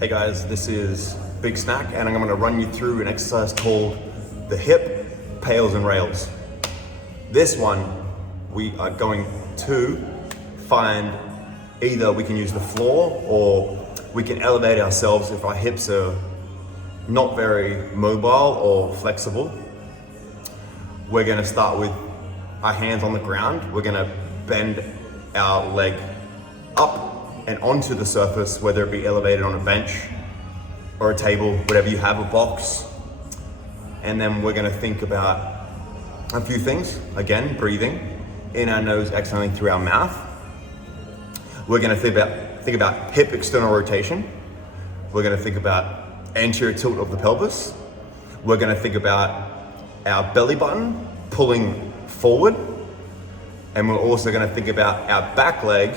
Hey guys, this is Big Snack and I'm gonna run you through an exercise called the hip, pails and rails. This one, we are going to find either we can use the floor or we can elevate ourselves if our hips are not very mobile or flexible. We're gonna start with our hands on the ground. We're gonna bend our leg up and onto the surface, whether it be elevated on a bench or a table, whatever you have, a box. And then we're gonna think about a few things. Again, breathing in our nose, exhaling through our mouth. We're gonna think about hip external rotation. We're gonna think about anterior tilt of the pelvis. We're gonna think about our belly button pulling forward. And we're also gonna think about our back leg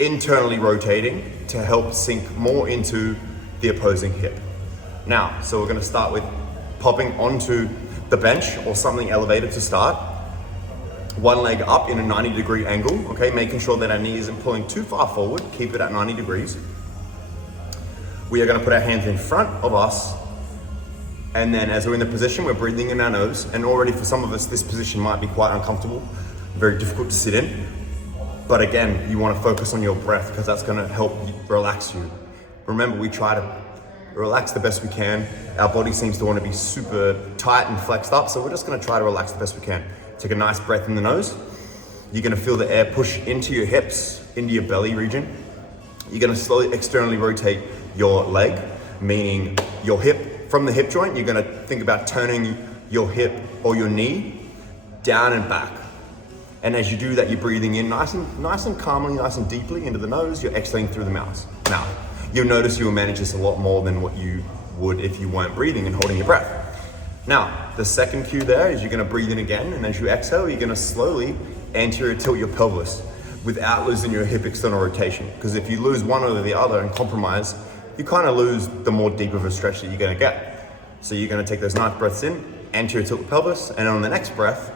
internally rotating to help sink more into the opposing hip. Now, so we're gonna start with popping onto the bench or something elevated to start. One leg up in a 90-degree angle, okay? Making sure that our knee isn't pulling too far forward, keep it at 90 degrees. We are gonna put our hands in front of us, and then as we're in the position, we're breathing in our nose, and already for some of us, this position might be quite uncomfortable, very difficult to sit in. But again, you wanna focus on your breath because that's gonna help relax you. Remember, we try to relax the best we can. Our body seems to wanna be super tight and flexed up, so we're just gonna try to relax the best we can. Take a nice breath in the nose. You're gonna feel the air push into your hips, into your belly region. You're gonna slowly externally rotate your leg, meaning your hip, from the hip joint, you're gonna think about turning your hip or your knee down and back. And as you do that, you're breathing in nice and calmly, nice and deeply into the nose, you're exhaling through the mouth. Now, you'll notice you'll manage this a lot more than what you would if you weren't breathing and holding your breath. Now, the second cue there is you're gonna breathe in again, and as you exhale, you're gonna slowly anterior tilt your pelvis without losing your hip external rotation. Because if you lose one over the other and compromise, you kind of lose the more deep of a stretch that you're gonna get. So you're gonna take those nice breaths in, anterior tilt the pelvis, and on the next breath,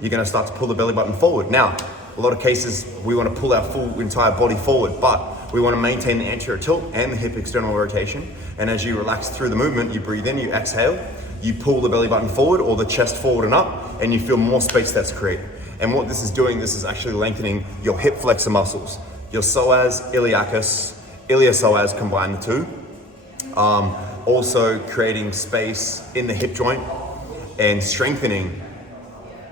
you're gonna start to pull the belly button forward. Now, a lot of cases, we wanna pull our full entire body forward, but we wanna maintain the anterior tilt and the hip external rotation. And as you relax through the movement, you breathe in, you exhale, you pull the belly button forward or the chest forward and up, and you feel more space that's created. And what this is doing, this is actually lengthening your hip flexor muscles. Your psoas, iliacus, iliopsoas, combine the two. Also creating space in the hip joint and strengthening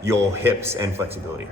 your hips and flexibility.